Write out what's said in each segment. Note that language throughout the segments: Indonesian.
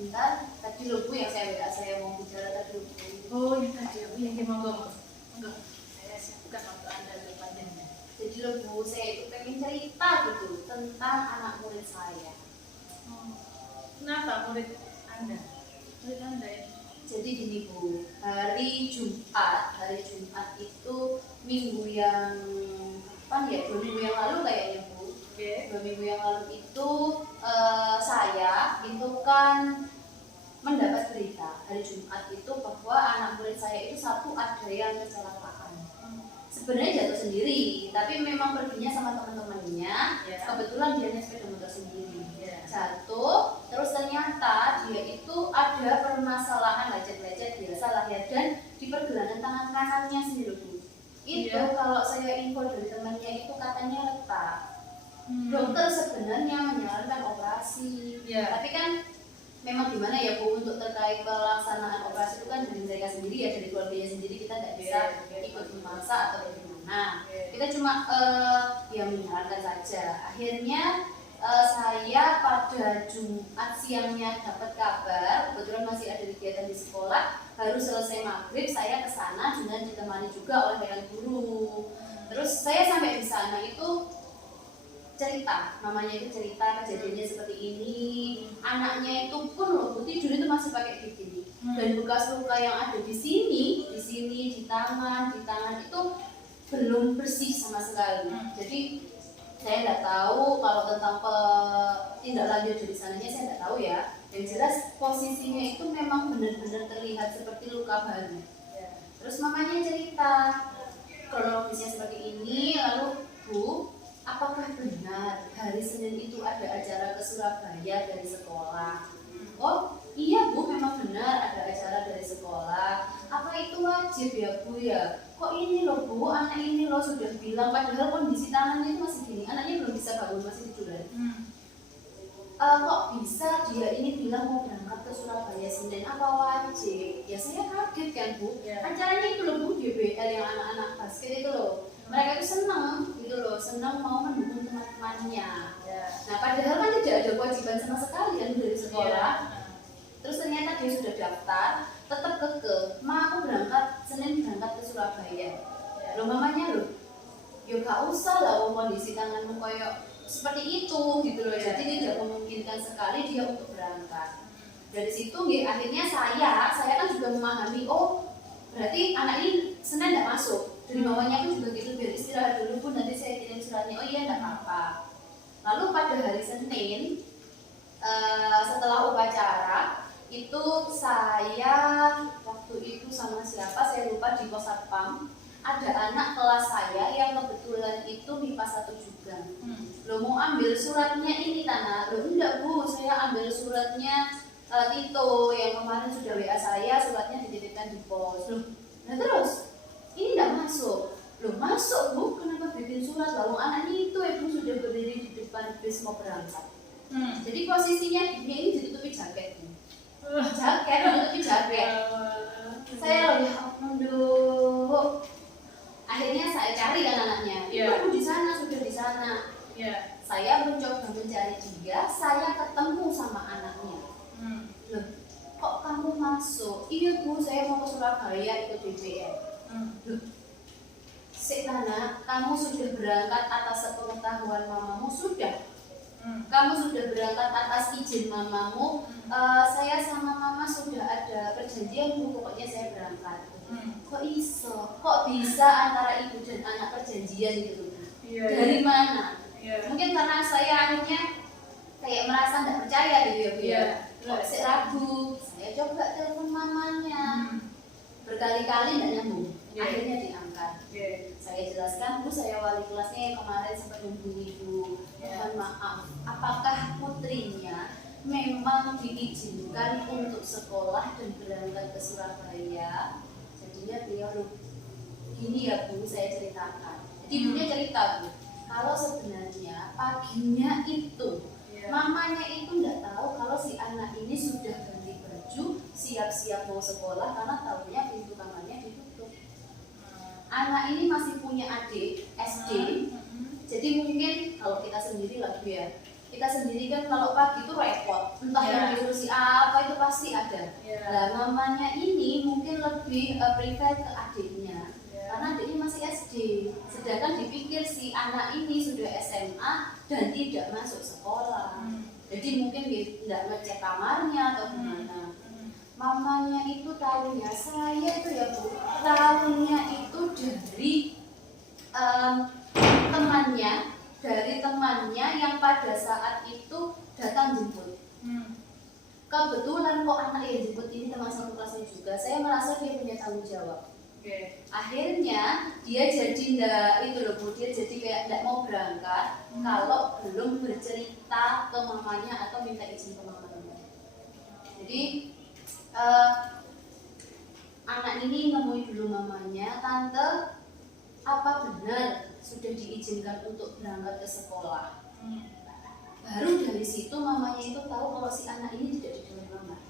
bentar, tadi loh Bu yang saya mau bicara tadi loh Bu. Oh ini tadi aku yang monggo. Saya siapkan waktu Anda depannya. Jadi loh Bu, saya itu pengen cerita gitu tentang anak murid saya. Kenapa murid Anda? Murid Anda ya? Jadi gini Bu, hari Jumat itu minggu yang kapan ya? 2 minggu yang lalu kayaknya Bu. Oke. 2 minggu yang lalu itu saya itu kan mendapat berita hari Jumat itu bahwa anak murid saya itu satu ada yang kecelakaan. Sebenarnya jatuh sendiri, tapi memang perginya sama teman-temannya. Ya. Kebetulan dia naik sepeda motor sendiri. Ya. Jatuh, terus ternyata dia itu ada permasalahan lecet-lecet biasa lah ya, dan di pergelangan tangan kanannya sendiri Bu. Itu Iya. kalau saya info dari temannya itu katanya retak. Dokter sebenarnya menyarankan operasi, tapi kan memang gimana ya Bu, untuk terkait pelaksanaan operasi itu kan dari mereka sendiri ya, dari keluarganya sendiri, kita tidak bisa ikut memaksa atau bagaimana. Kita cuma yang menyarankan saja. Akhirnya saya pada Jumat siangnya dapat kabar, kebetulan masih ada kegiatan di sekolah, baru selesai maghrib saya ke sana dengan ditemani juga oleh rekan guru. Terus saya sampai di sana itu cerita, mamanya itu cerita kejadiannya seperti ini, anaknya itu pun loh tidur itu masih pakai begini, dan bekas luka yang ada di sini, di tangan itu belum bersih sama sekali. Jadi saya nggak tahu kalau tentang tindak lanjut dari sananya, saya nggak tahu ya. Yang jelas posisinya itu memang benar-benar terlihat seperti luka baru. Terus mamanya cerita kronologisnya seperti ini, lalu Bu, apakah benar hari Senin itu ada acara ke Surabaya dari sekolah? Oh iya Bu, memang benar ada acara dari sekolah. Apa itu wajib ya Bu ya? Kok ini loh Bu, anak ini loh sudah bilang, padahal kondisi tangannya itu masih gini, anaknya belum bisa bangun, masih tiduran. Kok bisa dia ini bilang mau berangkat ke Surabaya Senin, apa wajib? Ya saya kaget kan Bu, acaranya itu loh Bu, DBL yang anak-anak basket itu loh. Mereka itu senang gitu loh, senang mau mendukung teman-temannya. Nah padahal kan tidak ada kewajiban sama sekali kan dari sekolah. Terus ternyata dia sudah daftar, tetap kekeh, Ma aku berangkat Senin, berangkat ke Surabaya. Loh mamanya loh, ya gak usah lah kondisi tanganmu kayak seperti itu gitu loh. Jadi tidak memungkinkan sekali dia untuk berangkat. Dari situ akhirnya saya kan juga memahami, oh berarti anak ini Senin tidak masuk. Dari mamanya pun juga gitu, biar istirahat dulu pun nanti saya kirim suratnya. Oh iya tidak apa-apa. Lalu pada hari Senin setelah upacara itu saya waktu itu sama siapa saya lupa, di pos satpam ada anak kelas saya yang kebetulan itu MIPA 1 juga. Lo mau ambil suratnya ini Tana? Lo enggak Bu, saya ambil suratnya Tito yang kemarin sudah WA saya, suratnya dititipkan di pos. Loh, nah terus ini enggak masuk. Loh masuk Bu, kenapa bikin surat? Lalu anaknya itu Ibu sudah berdiri di depan bis mau berangkat. Jadi posisinya dia ini ditutupi jaket. Ditutupi jaket. Saya ya aduh. Akhirnya saya cari kan anaknya. Ibu di sana, sudah di sana. Saya mencoba mencari dia, saya ketemu sama anaknya. Loh, kok kamu masuk? Iya Bu, saya mau ke Surabaya ikut DBL. Loh, Tana, kamu sudah berangkat atas sepengetahuan mamamu? Sudah. Kamu sudah berangkat atas izin mamamu? Saya sama mama sudah ada perjanjian Bu, pokoknya saya berangkat. Kok iso? Kok bisa antara ibu dan anak perjanjian gitu? Dari mana? Mungkin karena saya akhirnya kayak merasa tidak percaya gitu ya Bu ya. Kok saya ragu? Saya coba telepon mamanya, berkali-kali tidak nyambung. Akhirnya diangkat. Saya jelaskan, Bu, saya wali kelasnya yang kemarin sempat menghubungi Ibu. Mohon maaf, apakah putrinya memang diizinkan untuk sekolah dan berangkat ke Surabaya? Jadinya beliau, gini ya Bu, saya ceritakan. Jadi ibunya cerita Bu, kalau sebenarnya paginya itu mamanya itu tidak tahu kalau si anak ini sudah ganti baju, siap-siap mau sekolah karena tahunya pintu kamarnya ditutup. Anak ini masih punya adik SD, jadi mungkin kalau kita sendiri lah Bu ya, kita sendiri kan kalau pagi itu repot, entah yang disuruh si apa itu pasti ada. Nah, mamanya ini mungkin lebih prefer ke adiknya, karena adiknya masih SD. Sedangkan dipikir si anak ini sudah SMA dan tidak masuk sekolah. Jadi mungkin tidak ngecek kamarnya atau gimana. Mamanya itu tahunya, saya itu ya Bu, tahunya itu dari temannya yang pada saat itu datang jemput. Kebetulan kok anak yang jemput ini teman satu kelasnya juga, saya merasa dia punya tanggung jawab. Akhirnya dia jadi dia jadi kayak tidak mau berangkat kalau belum bercerita ke mamanya atau minta izin ke mamanya. Jadi anak ini nemui dulu mamanya, tante, apa benar sudah diizinkan untuk berangkat ke sekolah? Baru dari situ mamanya itu tahu kalau si anak ini tidak dilamar.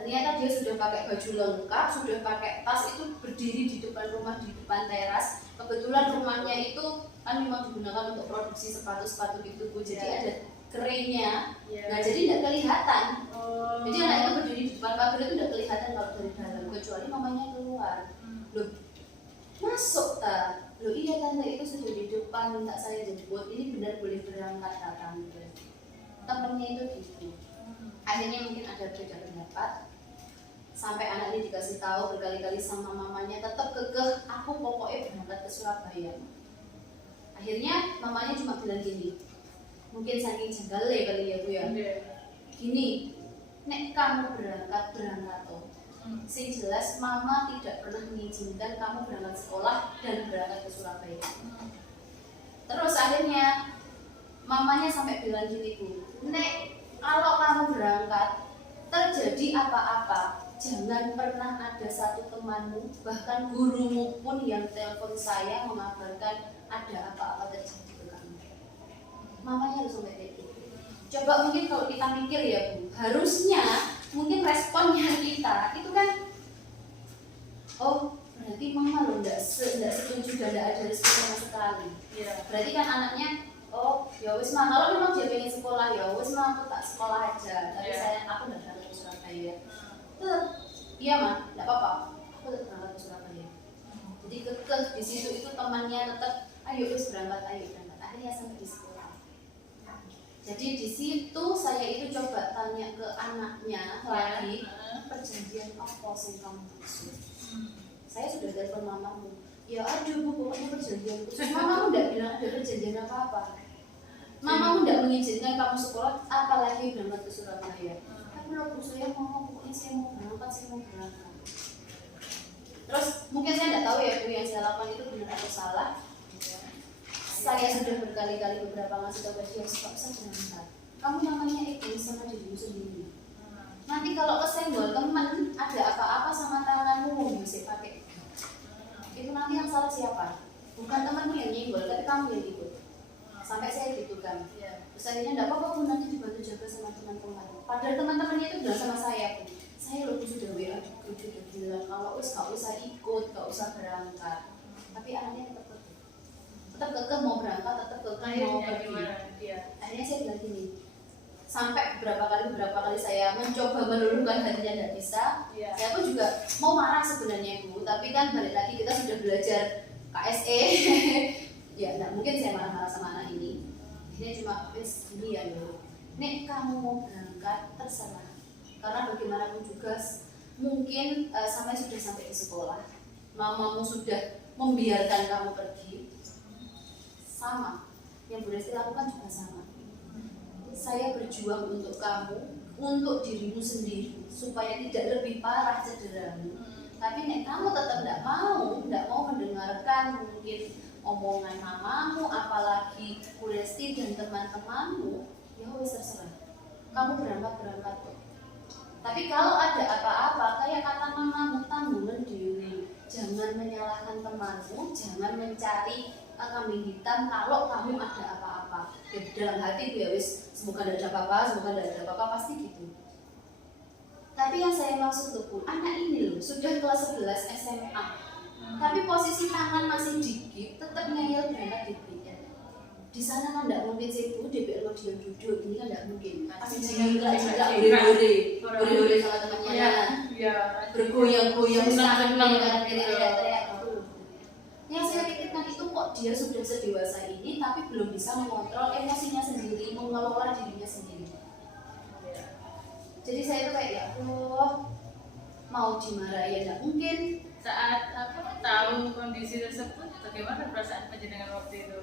Ternyata dia sudah pakai baju lengkap, sudah pakai tas, itu berdiri di depan rumah, di depan teras. Kebetulan rumahnya itu kan memang digunakan untuk produksi sepatu-sepatu gitu Bu. Jadi ada kerennya. Nah, jadi tidak kelihatan. Jadi anak itu berdiri di depan pagar itu tidak kelihatan kalau dari dalam, kecuali mamanya keluar. Loh, masuk tak? Loh iya tante, itu sudah di depan minta saya jemput, ini benar boleh berangkat datang gitu. Temennya itu gitu. Akhirnya mungkin ada beda pendapat, sampai anak ini dikasih tahu berkali-kali sama mamanya, tetap kekeh, aku pokoknya berangkat ke Surabaya. Akhirnya mamanya cuma bilang gini, mungkin saking janggal kali ya Bu ya, gini, nek kamu berangkat toh. Sing jelas mama tidak pernah mengizinkan kamu berangkat sekolah dan berangkat ke Surabaya. Terus akhirnya mamanya sampai bilang gini Bu, nek kalau kamu berangkat terjadi apa-apa, jangan pernah ada satu temanmu, bahkan gurumu pun yang telepon saya mengabarkan ada apa-apa terjadi ke kamu. Mamanya harus sampai kayak gitu. Coba mungkin kalau kita mikir ya Bu, harusnya mungkin responnya kita itu kan, oh berarti mama loh tidak setuju dan tidak ada respon sama sekali. Berarti kan anaknya, oh ya wis mah, kalau memang dia pengen sekolah ya wis mah aku tak sekolah aja, tapi aku tidak berangkat ke Surabaya. Tetap, iya mah, tidak apa-apa, aku tetap berangkat ke Surabaya. Jadi kekeh di situ itu temannya tetap, ayo wis berangkat. Akhirnya sampai di sekolah. Jadi di situ saya itu coba tanya ke anaknya lagi, perjanjian apa sih kamu maksud? Saya sudah telepon mamamu, ya ada Bu, pokoknya perjanjian khusus. Mamamu tidak bilang ada perjanjian apa-apa. Mamamu tidak mengizinkan kamu sekolah, apalagi berangkat ke Surabaya. Tapi loh Bu, saya mau, pokoknya saya mau berangkat. Terus mungkin saya tidak tahu ya Bu, yang saya lakukan itu benar atau salah. Saya sudah berkali-kali beberapa ngasih tahu ke dia, kok saya berangkat. Kamu namanya egois sama dirimu sendiri. Nanti kalau kesenggol teman, ada apa-apa sama tanganmu, bisa pakai. Itu nanti yang salah siapa? Bukan temanmu yang nyenggol, tapi kamu yang ikut. Sampai saya gitu kan. Terus akhirnya tidak apa-apa Bu, nanti dibantu jaga sama teman-teman. Padahal teman-temannya itu bilang sama saya, Bu, saya loh sudah WA di grup, sudah bilang kalau gak usah ikut, gak usah berangkat. Tapi anaknya tetap kekeh mau berangkat, tetap kekeh mau pergi. Akhirnya saya bilang gini, sampai beberapa kali saya mencoba meluluhkan hatinya tidak bisa. Saya pun juga mau marah sebenarnya Bu, tapi kan balik lagi kita sudah belajar KSE. Ya tidak mungkin saya marah-marah sama anak ini. Ini cuma wis ini ya loh, nek kamu mau berangkat terserah, karena bagaimanapun juga mungkin sudah sampai di sekolah, mamamu sudah membiarkan kamu pergi. Sama, yang Bu Resti lakukan juga sama. Saya berjuang untuk kamu, untuk dirimu sendiri, supaya tidak lebih parah cederamu. Tapi nek kamu tetap tidak mau mendengarkan mungkin omongan mamamu, apalagi Bu Resti dan teman-temanmu, ya wis terserah. Kamu berangkat kok. Tapi kalau ada apa-apa, kayak kata mamamu, tanggung sendiri. Jangan menyalahkan temanmu, jangan mencari kambing hitam kalau kamu ada apa-apa. Ya dalam hati ya wis, semoga tidak ada apa-apa, pasti gitu. Tapi yang saya maksud tuh Bu, anak ini loh sudah kelas 11 SMA. Tapi posisi tangan masih dikit, tetap ngeyel berangkat DPR. Di sana kan tidak mungkin sih Bu, DPR mau diam duduk, ini kan tidak mungkin. Pasti jilat-jilat, bore-bore. hore-hore sama temannya, bergoyang-goyang senang-senang karena teriak-teriak. Yang saya pikirkan itu kok dia sudah sedewasa ini tapi belum bisa mengontrol emosinya sendiri, mengelola dirinya sendiri. Jadi saya tuh kayak ya Allah, mau dimarahin ya mungkin. Saat tahu kondisi tersebut, bagaimana perasaan panjenengan waktu itu?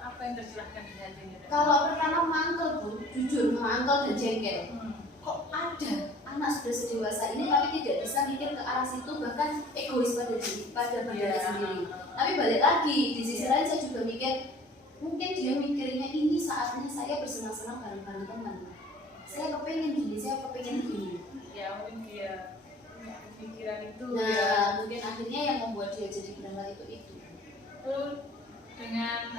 Apa yang tercerahkan di hatinya? Kalau pertama mangkel Bu, jujur mangkel dan jengkel. Kok ada anak sudah sedewasa ini tapi tidak bisa mikir ke arah situ, bahkan egois pada dirinya sendiri. Tapi balik lagi, di sisi lain saya juga mikir, mungkin dia mikirnya ini saatnya saya bersenang-senang bareng-bareng teman. Saya kepengen gini, saya kepengen gini. Ya mungkin dia pikiran itu. Nah, ya. mungkin akhirnya yang membuat dia jadi berangkat itu. Dengan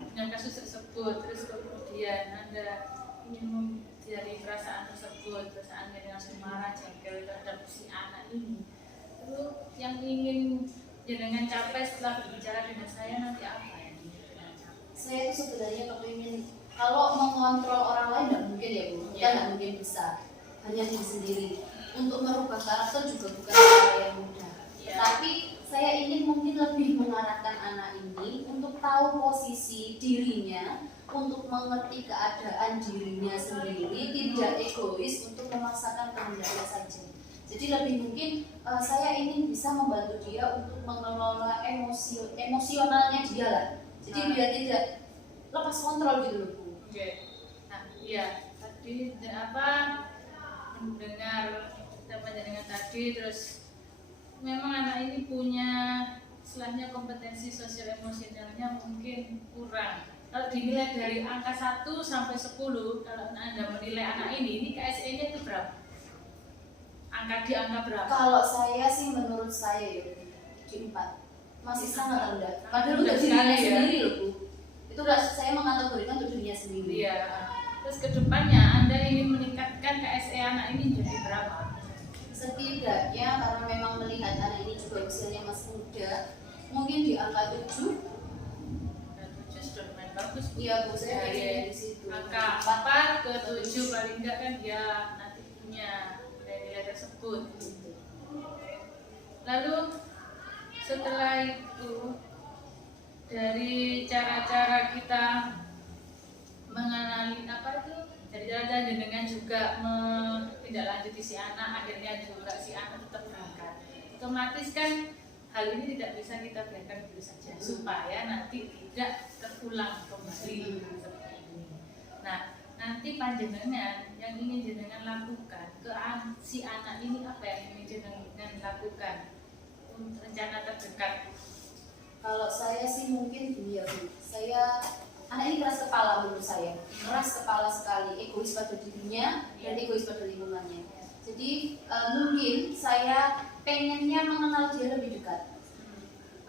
dengan kasus tersebut, terus kemudian Anda ingin dari perasaan tersebut, terus Anda langsung marah, jengkel terhadap si anak ini. Lalu yang ingin jenengan capai setelah berbicara dengan saya nanti apa ya? Saya itu sebenarnya kepingin, kalau mengontrol orang lain tidak mungkin ya Bu, kita tidak mungkin bisa, hanya diri sendiri. Untuk merubah karakter juga bukan hal yang mudah. Tapi saya ingin mungkin lebih mengarahkan anak ini untuk tahu posisi dirinya, untuk mengerti keadaan dirinya sendiri, tidak egois untuk memaksakan kehendaknya saja. Jadi lebih mungkin saya ingin bisa membantu dia untuk mengelola emosionalnya dia lah. Jadi biar tidak lepas kontrol gitu loh Bu. Nah iya, tadi mendengar panjenengan tadi, terus memang anak ini punya istilahnya kompetensi sosial emosionalnya mungkin kurang. Kalau dinilai dari angka 1 sampai 10, kalau Anda menilai anak ini KSE-nya itu berapa? Di angka berapa? Kalau saya sih, menurut saya ya di 4, masih sangat rendah. Padahal udah dirinya sendiri loh Bu. Itu udah saya mengategorikan untuk dirinya sendiri. Iya. Terus kedepannya Anda ingin meningkatkan KSE anak ini jadi berapa? Setidaknya karena memang melihat anak ini juga usianya masih muda, mungkin di angka 7. Sudah lumayan bagus Bu. Iya Bu, saya pengen di situ. Angka 4 ke 7 paling enggak kan dia nanti punya nilai tersebut. Lalu setelah itu, dari cara-cara kita mengenali dari cara jenengan juga menindaklanjuti si anak, akhirnya juga si anak tetap berangkat. Otomatis kan hal ini tidak bisa kita biarkan begitu saja, supaya nanti tidak terulang kembali seperti ini. Nah, nanti panjenengan yang ingin jenengan lakukan ke si anak ini, apa yang ingin jenengan lakukan untuk rencana terdekat? Kalau saya sih mungkin iya Bu. Anak ini keras kepala menurut saya, keras kepala sekali, egois pada dirinya dan egois pada lingkungannya. Jadi mungkin saya pengennya mengenal dia lebih dekat,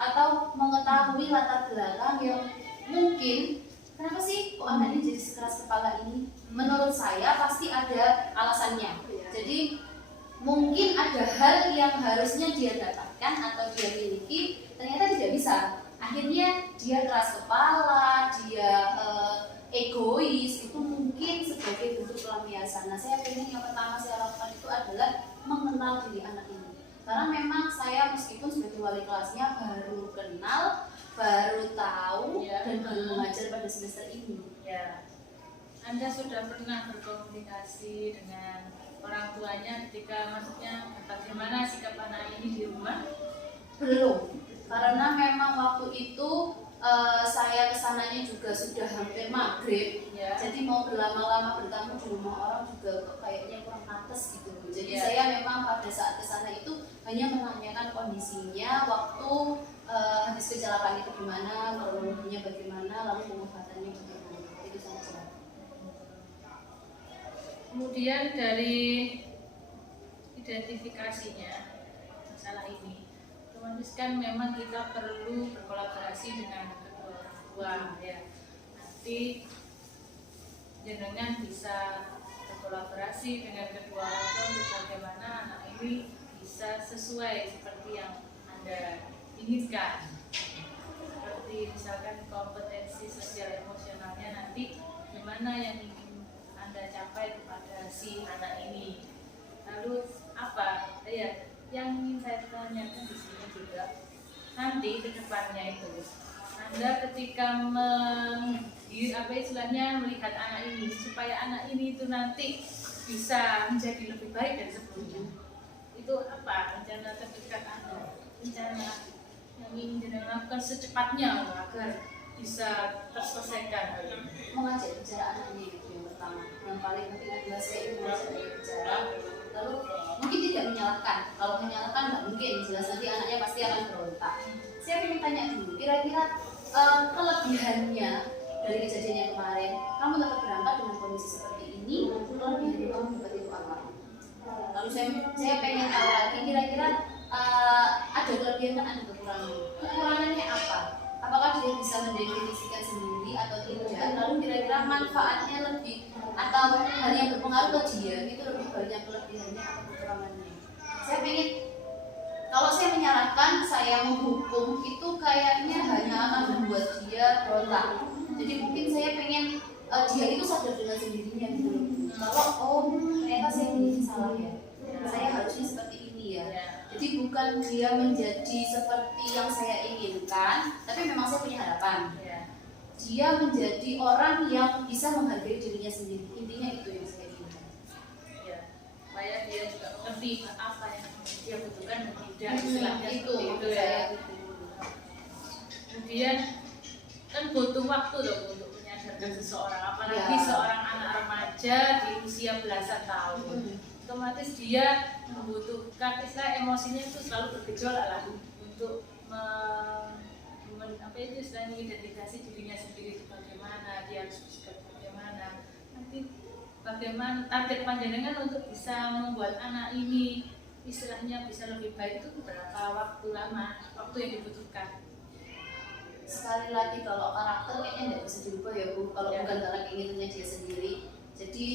atau mengetahui latar belakang yang mungkin kenapa sih kok anak ini jadi keras kepala ini. Menurut saya pasti ada alasannya. Jadi mungkin ada hal yang harusnya dia dapatkan atau dia miliki, ternyata tidak bisa. Akhirnya dia keras kepala, dia egois, itu mungkin sebagai bentuk pelampiasan. Nah, saya ingin yang pertama saya lakukan itu adalah mengenal diri anak ini. Karena memang saya meskipun sebagai wali kelasnya baru kenal, baru tahu, dan baru mengajar pada semester ini. Ya. Anda sudah pernah berkomunikasi dengan orang tuanya ketika maksudnya bagaimana sikap anak ini di rumah? Belum. Karena memang waktu itu saya kesananya juga sudah hampir maghrib, jadi mau berlama-lama bertamu di rumah orang juga kok kayaknya kurang pantas gitu. Jadi saya memang pada saat kesana itu hanya menanyakan kondisinya, waktu habis kecelakaan itu gimana, kronologinya bagaimana, lalu pengobatannya bagaimana, itu saja. Kemudian dari identifikasinya masalah ini, otomatis kan memang kita perlu berkolaborasi dengan kedua orang tua ya. Nanti jenengan bisa berkolaborasi dengan kedua orang tua untuk bagaimana anak ini bisa sesuai seperti yang Anda inginkan. Seperti misalkan kompetensi sosial emosionalnya nanti gimana yang ingin Anda capai kepada si anak ini. Lalu apa ya yang ingin saya tanyakan di sini juga, nanti ke depannya itu Anda ketika apa istilahnya melihat anak ini, supaya anak ini itu nanti bisa menjadi lebih baik dari sebelumnya, itu apa rencana terdekat Anda, rencana yang ingin Anda lakukan secepatnya agar bisa terselesaikan? Mengajak bicara anaknya itu yang pertama, yang paling penting adalah saya ingin mengajak dia bicara. Lalu mungkin tidak menyalahkan, kalau menyalahkan nggak mungkin, jelas nanti anaknya pasti akan berontak. Saya ingin tanya dulu, kira-kira kelebihannya dari kejadian yang kemarin, kamu tetap berangkat dengan kondisi seperti ini, kelebihannya kamu dapat itu apa? Lalu saya pengen tahu lagi, kira-kira ada kelebihan kan ada kekurangan, kekurangannya apa? Apakah dia bisa mendefinisikan sendiri atau tidak? Lalu kira-kira manfaatnya lebih atau hal yang berpengaruh ke dia itu lebih banyak kelebihannya atau kekurangannya? Saya pengen, kalau saya menyarankan, saya menghukum itu kayaknya hanya akan membuat dia berontak. Jadi mungkin saya pengen dia itu sadar dengan sendirinya gitu. Kalau ternyata saya ini salah ya, saya harusnya seperti ini ya. Jadi bukan dia menjadi seperti yang saya inginkan, tapi memang saya punya harapan. Dia menjadi orang yang bisa menghargai dirinya sendiri. Intinya itu yang saya inginkan. Ya, supaya dia juga mengerti apa yang dia butuhkan dan tidak, istilahnya itu ya. Kemudian kan butuh waktu dong untuk menyadarkan seseorang, apalagi seorang anak remaja di usia belasan tahun. Otomatis dia membutuhkan istilah emosinya itu selalu bergejolak lah untuk apa itu istilahnya mengidentifikasi dirinya sendiri itu bagaimana, dia harus bersikap bagaimana, nanti bagaimana target panjenengan untuk bisa membuat anak ini istilahnya bisa lebih baik itu berapa waktu lama, waktu yang dibutuhkan. Sekali lagi kalau karakter kayaknya tidak bisa dirubah ya Bu, kalau bukan karena keinginannya dia sendiri. Jadi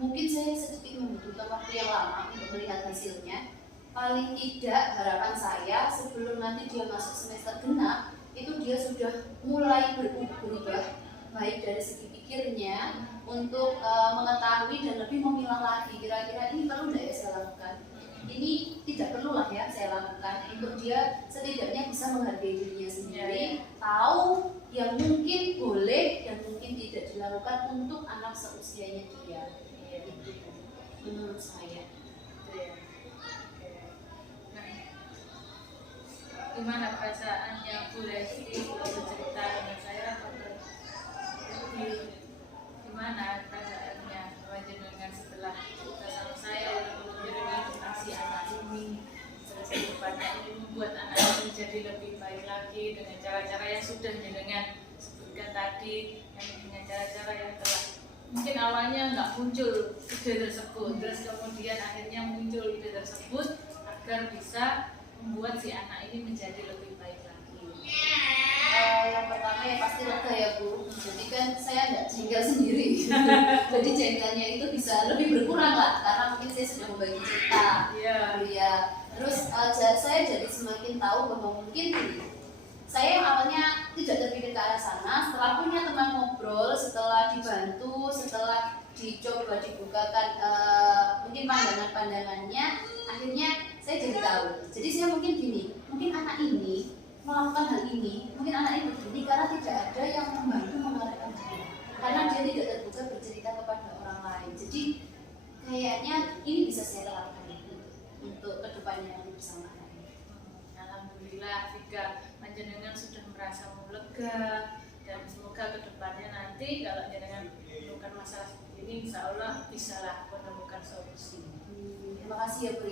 mungkin saya sedikit membutuhkan waktu yang lama untuk melihat hasilnya. Paling tidak harapan saya sebelum nanti dia masuk semester genap itu dia sudah mulai berubah, baik dari segi pikirnya untuk mengetahui dan lebih memilah lagi kira-kira ini perlu tidak ya saya lakukan, ini tidak perlu lah ya saya lakukan, untuk dia setidaknya bisa menghargai dirinya sendiri, tahu yang mungkin boleh dan mungkin tidak dilakukan untuk anak seusianya dia. Itu menurut saya. Gimana perasaannya Bu Lesti bercerita dengan saya, gimana perasaannya dengan setelah cerita sama saya dengan tentang si anak ini, terus kedepannya ini membuat anak ini menjadi lebih baik lagi dengan cara-cara yang sudah dengan sebutkan tadi, dengan cara-cara yang telah mungkin awalnya nggak muncul ide tersebut, terus kemudian akhirnya muncul ide tersebut agar bisa membuat si anak ini menjadi lebih baik lagi. Yang pertama ya pasti lega ya Bu. Jadi kan saya nggak jengkel sendiri. Jadi jengkelnya itu bisa lebih berkurang lah, karena mungkin saya sudah membagi cerita. Ya. Terus saya jadi semakin tahu bahwa mungkin saya yang awalnya tidak terpikir ke arah sana, setelah punya teman ngobrol, setelah dibantu, setelah dicoba dibukakan mungkin pandangan-pandangannya, akhirnya saya jadi tahu. Jadi saya mungkin gini, mungkin anak ini melakukan hal ini, mungkin anak ini begini karena tidak ada yang membantu mengarahkan dia, karena dia tidak terbuka bercerita kepada orang lain. Jadi kayaknya ini bisa saya terapkan untuk kedepannya nanti bersama anak ini. Alhamdulillah jika panjenengan sudah merasa lega, dan semoga kedepannya nanti kalau panjenengan menemukan masalah ini, insya Allah bisalah menemukan solusi. Terima kasih ya Bu.